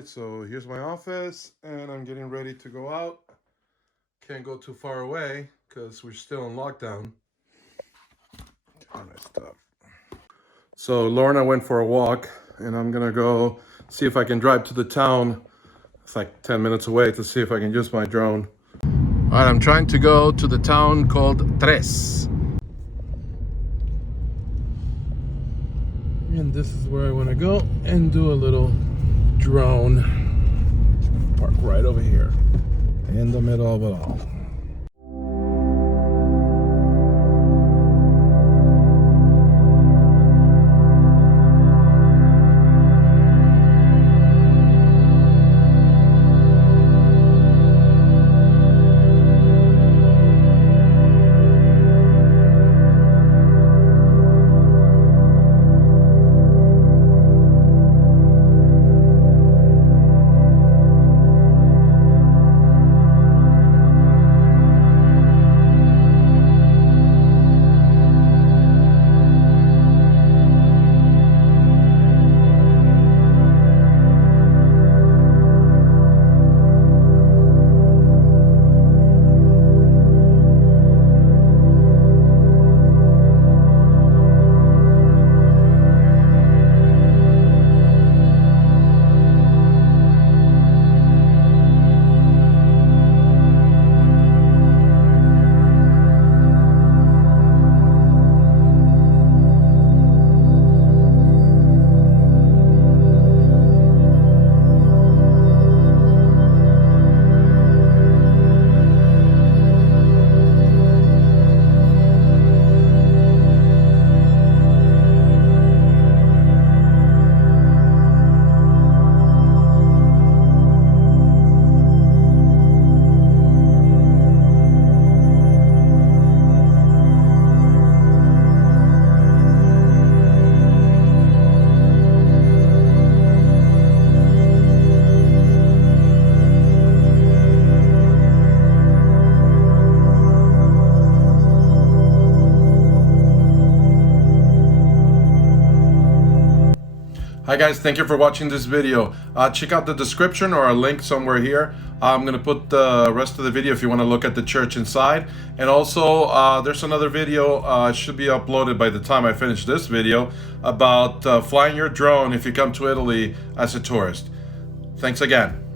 Alright, so here's my office, and I'm getting ready to go out. Can't go too far away because we're still in lockdown. All my stuff. So Lorna went for a walk, and I'm gonna go see if I can drive to the town. It's like 10 minutes away, to see if I can use my drone. Alright, I'm trying to go to the town called Tres. And this is where I want to go and do a little drone. Park right over here in the middle of it all. Hi guys, thank you for watching this video. Check out the description or a link somewhere here. I'm gonna put the rest of the video if you want to look at the church inside. And also there's another video, it should be uploaded by the time I finish this video, about flying your drone if you come to Italy as a tourist. Thanks again.